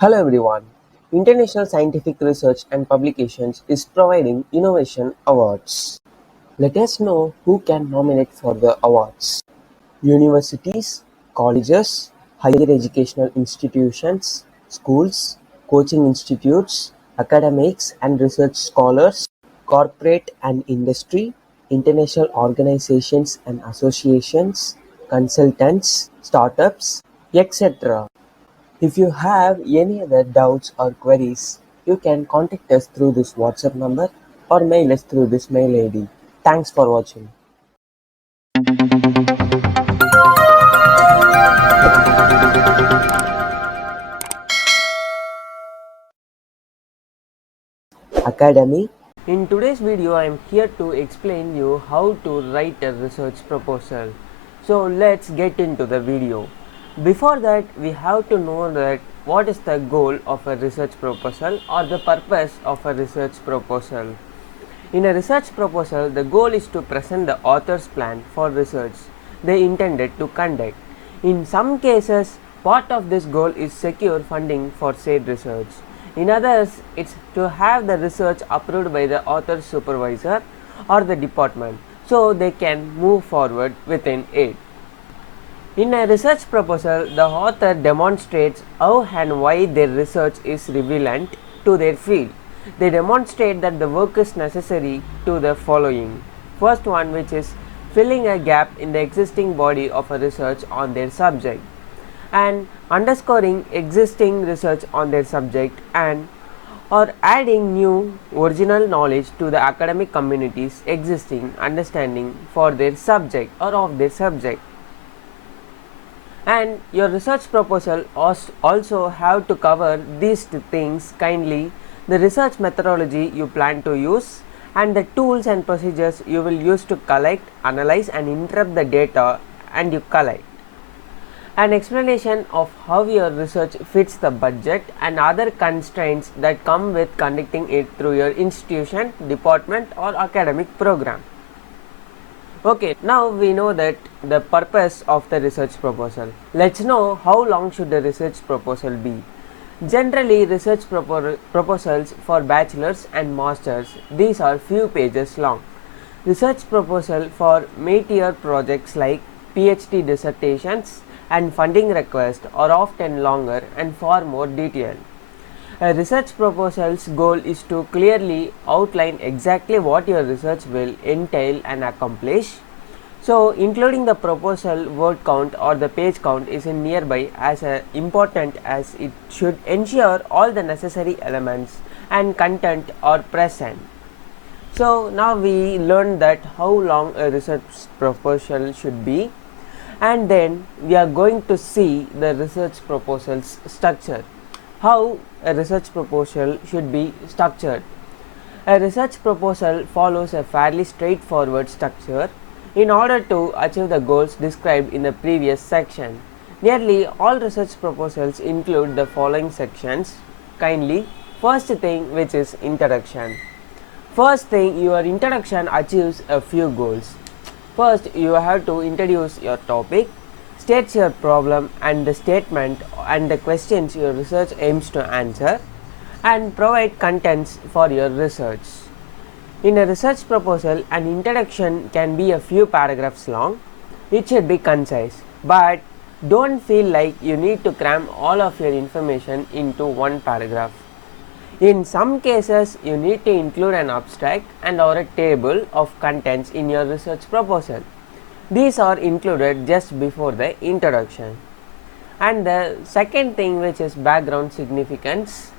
Hello everyone. International Scientific Research and Publications is providing innovation awards. Let us know who can nominate for the awards. Universities, colleges, higher educational institutions, schools, coaching institutes, academics and research scholars, corporate and industry, international organizations and associations, consultants, startups, etc. If you have any other doubts or queries, you can contact us through this WhatsApp number or mail us through this mail ID. Thanks for watching. Academy. In today's video, I am here to explain you how to write a research proposal. So let's get into the video. Before that, we have to know that what is the goal of a research proposal or the purpose of a research proposal. In a research proposal, the goal is to present the author's plan for research they intended to conduct. In some cases, part of this goal is secure funding for said research. In others, it's to have the research approved by the author's supervisor or the department so they can move forward within it. In a research proposal, the author demonstrates how and why their research is relevant to their field. They demonstrate that the work is necessary to the following. First one, which is filling a gap in the existing body of a research on their subject, and underscoring existing research on their subject, and or adding new original knowledge to the academic community's existing understanding for their subject or of their subject. And your research proposal also have to cover these two things kindly: the research methodology you plan to use and the tools and procedures you will use to collect, analyze and interpret the data and you collect. An explanation of how your research fits the budget and other constraints that come with conducting it through your institution, department or academic program. Okay, now we know that the purpose of the research proposal. Let's know how long should the research proposal be. Generally, research proposals for bachelors and masters, these are few pages long. Research proposal for mid-year projects like PhD dissertations and funding requests are often longer and far more detailed. A research proposal's goal is to clearly outline exactly what your research will entail and accomplish. So, including the proposal word count or the page count is in nearby as important as it should ensure all the necessary elements and content are present. So, now we learned that how long a research proposal should be, and then we are going to see the research proposal's structure. How a research proposal should be structured. A research proposal follows a fairly straightforward structure in order to achieve the goals described in the previous section. Nearly all research proposals include the following sections kindly. First thing, which is introduction. First thing, your introduction achieves a few goals. First, you have to introduce your topic, states your problem and the statement and the questions your research aims to answer, and provide contents for your research. In a research proposal, an introduction can be a few paragraphs long. It should be concise, but don't feel like you need to cram all of your information into one paragraph. In some cases, you need to include an abstract and or a table of contents in your research proposal. These are included just before the introduction. And the second thing, which is background significance.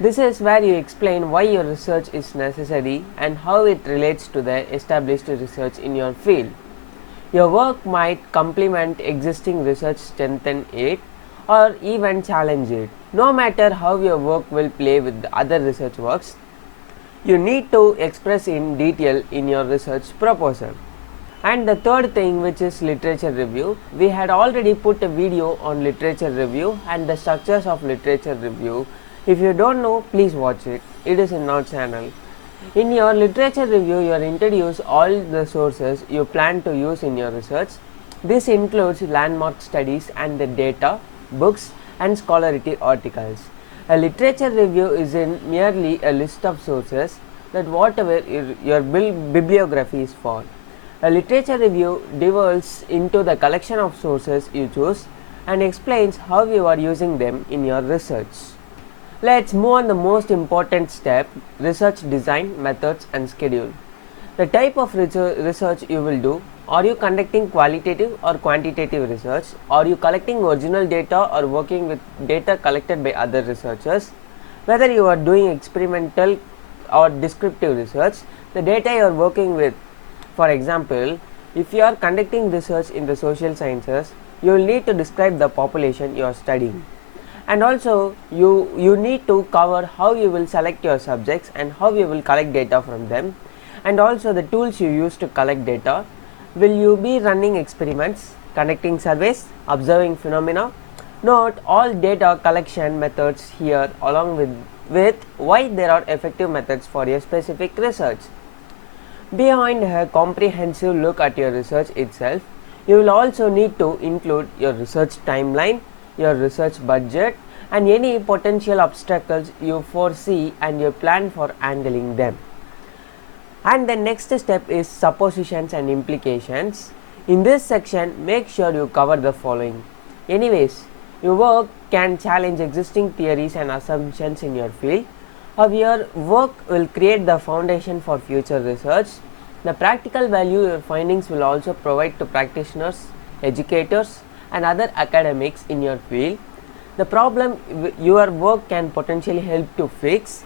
This is where you explain why your research is necessary and how it relates to the established research in your field. Your work might complement existing research, strengthen it, or even challenge it. No matter how your work will play with other research works, you need to express in detail in your research proposal. And the third thing, which is literature review. We had already put a video on literature review and the structures of literature review. If you don't know, please watch it. It is in our channel. In your literature review, you introduce all the sources you plan to use in your research. This includes landmark studies and the data, books and scholarly articles. A literature review isn't merely a list of sources that whatever your bibliography is for. A literature review delves into the collection of sources you choose and explains how you are using them in your research. Let's move on the most important step: research design, methods and schedule. The type of research you will do. Are you conducting qualitative or quantitative research? Are you collecting original data or working with data collected by other researchers? Whether you are doing experimental or descriptive research, the data you are working with. For example, if you are conducting research in the social sciences, you will need to describe the population you are studying. And also you need to cover how you will select your subjects and how you will collect data from them, and also the tools you use to collect data. Will you be running experiments, conducting surveys, observing phenomena? Note all data collection methods here along with why there are effective methods for your specific research. Behind a comprehensive look at your research itself, you will also need to include your research timeline, your research budget, and any potential obstacles you foresee and your plan for handling them. And the next step is suppositions and implications. In this section, make sure you cover the following. Anyways, your work can challenge existing theories and assumptions in your field. How your work will create the foundation for future research. The practical value your findings will also provide to practitioners, educators, and other academics in your field. The problem your work can potentially help to fix.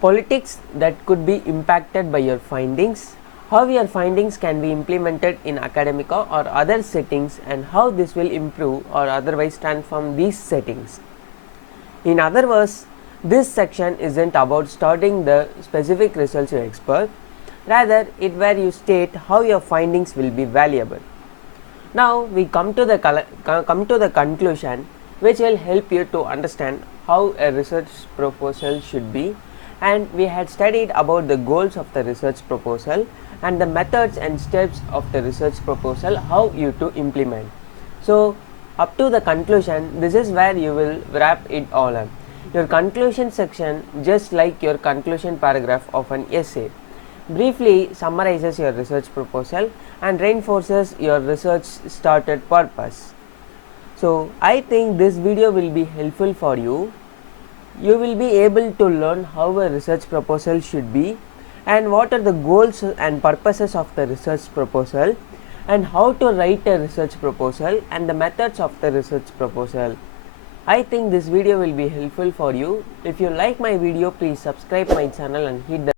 Politics that could be impacted by your findings. How your findings can be implemented in academic or other settings, and how this will improve or otherwise transform these settings. In other words, this section isn't about starting the specific results you expect, rather it where you state how your findings will be valuable. Now we come to the conclusion, which will help you to understand how a research proposal should be, and we had studied about the goals of the research proposal and the methods and steps of the research proposal, how you to implement. So up to the conclusion, this is where you will wrap it all up. Your conclusion section, just like your conclusion paragraph of an essay, briefly summarizes your research proposal and reinforces your research started purpose. So I think this video will be helpful for you. You will be able to learn how a research proposal should be, and what are the goals and purposes of the research proposal, and how to write a research proposal and the methods of the research proposal. I think this video will be helpful for you. If you like my video, please subscribe my channel and hit the